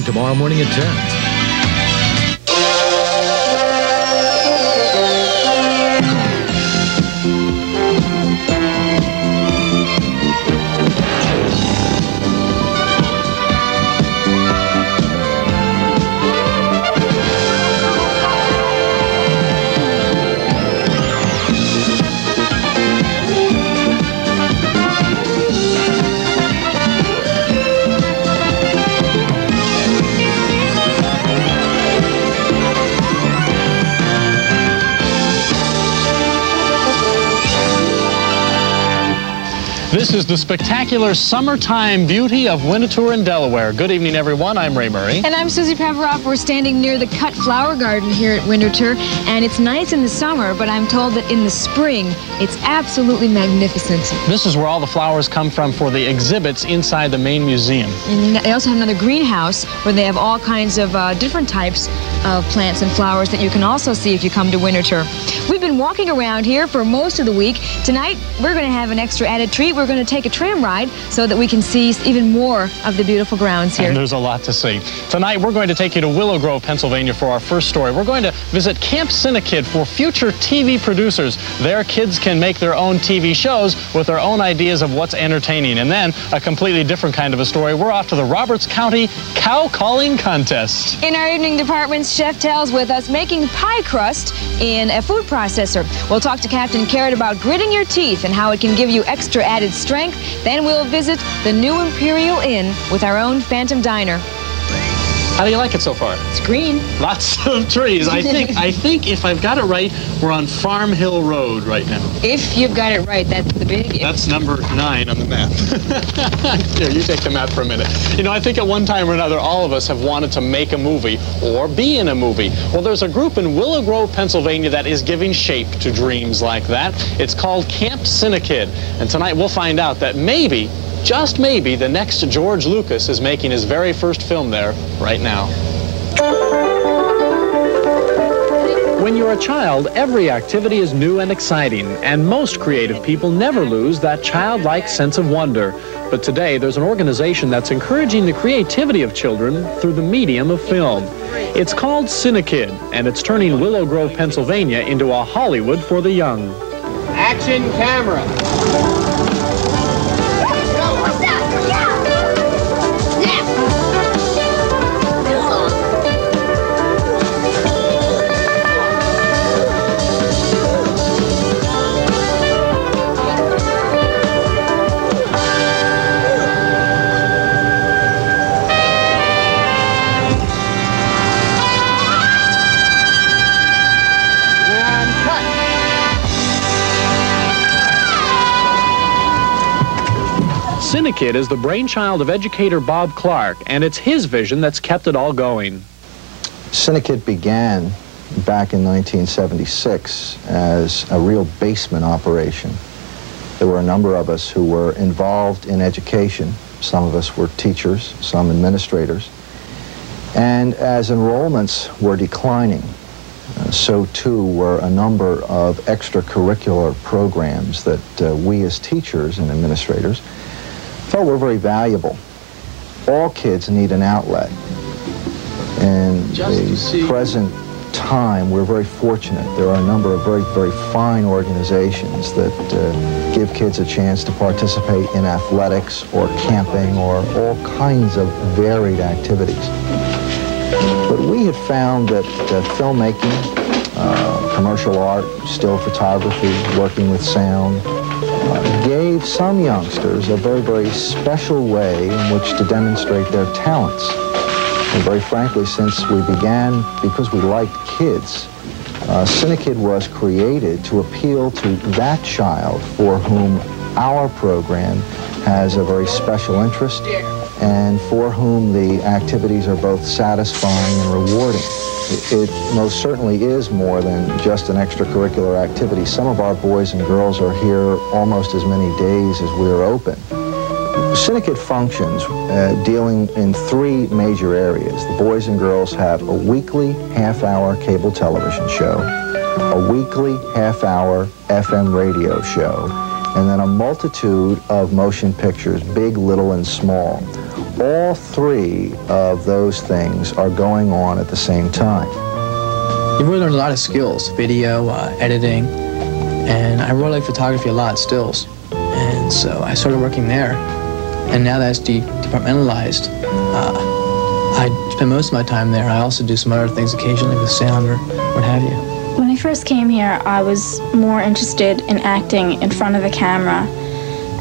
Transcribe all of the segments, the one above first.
Tomorrow morning at 10. This is the spectacular summertime beauty of Winterthur in Delaware. Good evening, everyone. I'm Ray Murray. And I'm Susie Paveroff. We're standing near the Cut Flower Garden here at Winterthur, and it's nice in the summer, but I'm told that in the spring, it's absolutely magnificent. This is where all the flowers come from for the exhibits inside the main museum. And they also have another greenhouse where they have all kinds of different types of plants and flowers that you can also see if you come to Winterthur. We've been walking around here for most of the week. Tonight, we're going to have an extra added treat. We're going to take a tram ride so that we can see even more of the beautiful grounds here. And there's a lot to see. Tonight, we're going to take you to Willow Grove, Pennsylvania for our first story. We're going to visit Camp CINEKYD for future TV producers. Their kids can make their own TV shows with their own ideas of what's entertaining. And then, a completely different kind of a story. We're off to the Roberts County Cow Calling Contest. In our evening departments, Chef Tell's with us making pie crust in a food processor. We'll talk to Captain Carrot about gritting your teeth and how it can give you extra added strength. Then we'll visit the new Imperial Inn with our own Phantom Diner. How do you like it so far? It's green. Lots of trees. I think if I've got it right, we're on Farm Hill Road right now. If you've got it right, that's the big if. That's number 9 on the map. Here, you take the map for a minute. You know, I think at one time or another, all of us have wanted to make a movie or be in a movie. Well, there's a group in Willow Grove, Pennsylvania that is giving shape to dreams like that. It's called Camp CINEKYD. And tonight we'll find out that maybe, just maybe, the next George Lucas is making his very first film there right now. When you're a child, every activity is new and exciting, and most creative people never lose that childlike sense of wonder. But today, there's an organization that's encouraging the creativity of children through the medium of film. It's called CINEKYD, and it's turning Willow Grove, Pennsylvania into a Hollywood for the young. Action camera. CINEKYD is the brainchild of educator Bob Clark, and it's his vision that's kept it all going. CINEKYD began back in 1976 as a real basement operation. There were a number of us who were involved in education. Some of us were teachers, some administrators. And as enrollments were declining, so too were a number of extracurricular programs that we as teachers and administrators felt were very valuable. All kids need an outlet. In the present time, we're very fortunate. There are a number of very, very fine organizations that give kids a chance to participate in athletics or camping or all kinds of varied activities. But we have found that filmmaking, commercial art, still photography, working with sound, gave some youngsters a very, very special way in which to demonstrate their talents. And very frankly, since we began, because we liked kids, CINEKYD was created to appeal to that child for whom our program has a very special interest and for whom the activities are both satisfying and rewarding. It most certainly is more than just an extracurricular activity. Some of our boys and girls are here almost as many days as we're open. CINEKYD functions dealing in 3 major areas. The boys and girls have a weekly half-hour cable television show, a weekly half-hour FM radio show, and then a multitude of motion pictures, big, little, and small, all three of those things are going on at the same time. You really learn a lot of skills, video, editing, and I really like photography a lot, stills. And so I started working there, and now that's departmentalized. I spend most of my time there. I also do some other things occasionally with sound or what have you. When I first came here, I was more interested in acting in front of the camera,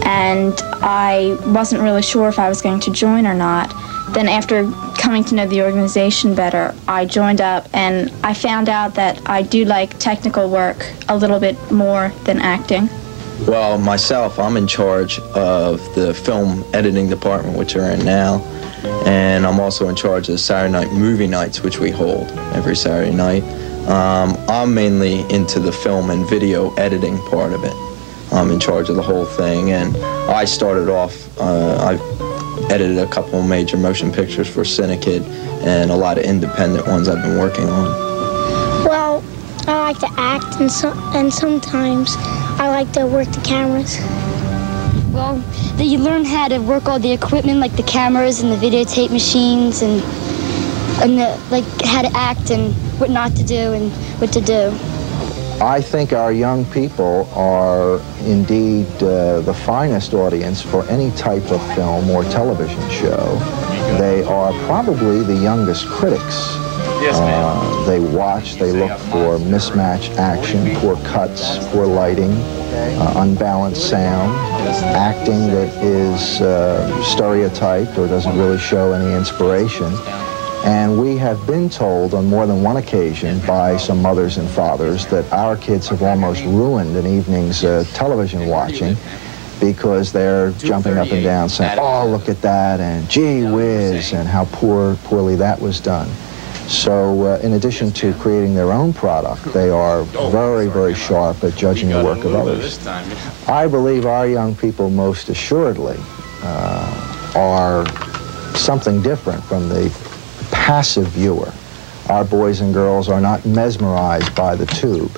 and I wasn't really sure if I was going to join or not. Then after coming to know the organization better, I joined up, and I found out that I do like technical work a little bit more than acting. Well, myself, I'm in charge of the film editing department, which we're in now, and I'm also in charge of the Saturday night movie nights, which we hold every Saturday night. I'm mainly into the film and video editing part of it. I'm in charge of the whole thing, and I started off, I've edited a couple of major motion pictures for CINEKYD and a lot of independent ones I've been working on. Well, I like to act, and sometimes I like to work the cameras. Well, you learn how to work all the equipment, like the cameras and the videotape machines, and like how to act and what not to do and what to do. I think our young people are indeed the finest audience for any type of film or television show. They are probably the youngest critics. They watch, they look for mismatched action, poor cuts, poor lighting, unbalanced sound, acting that is stereotyped or doesn't really show any inspiration. And we have been told on more than one occasion by some mothers and fathers that our kids have almost ruined an evening's television watching because they're jumping up and down saying, oh, look at that, and gee whiz, and how poorly that was done. So in addition to creating their own product, they are very, very sharp at judging the work of others. I believe our young people most assuredly are something different from the passive viewer. Our boys and girls are not mesmerized by the tube.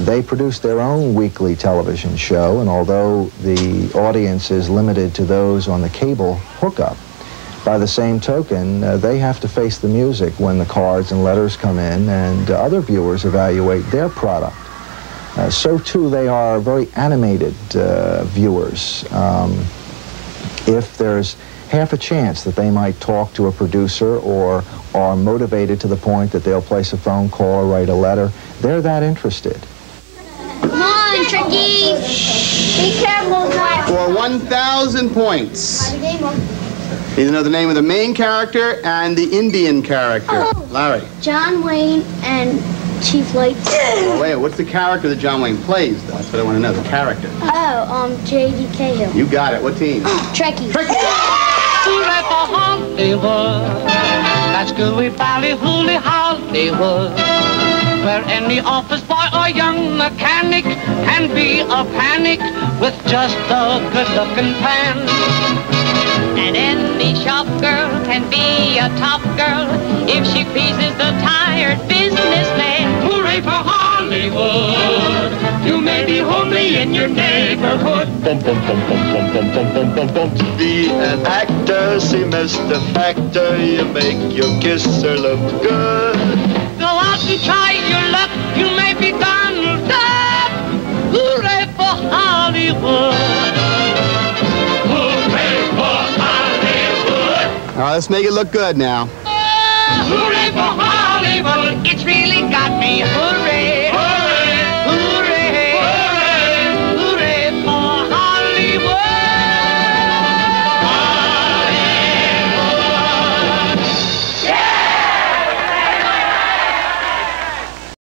They produce their own weekly television show, and although the audience is limited to those on the cable hookup, by the same token, they have to face the music when the cards and letters come in and other viewers evaluate their product. So too, they are very animated viewers. If there's half a chance that they might talk to a producer or are motivated to the point that they'll place a phone call or write a letter, they're that interested. Come on, Tricky! Be careful, guys. For 1,000 points. Need to know the name of the main character and the Indian character. Oh. Larry. John Wayne and Chief Light. Oh, wait, what's the character that John Wayne plays, though? That's what I want to know, the character. Oh, J.D. Cahill. You got it. What team? Trekkie. Hooray for Hollywood, that's gooey ballyhooly Hollywood, where any office boy or young mechanic can be a panic with just a good-looking plan. And any shop girl can be a top girl if she pleases the tired businessman. Hooray for Hollywood! You may be homely in your neighborhood. To be an actor, see Mr. Factor, you make your kisser look good. Go out and try your luck, you may be Donald Duck. Hooray for Hollywood! Hooray for Hollywood! All right, let's make it look good now. Hooray for Hollywood! It's really got me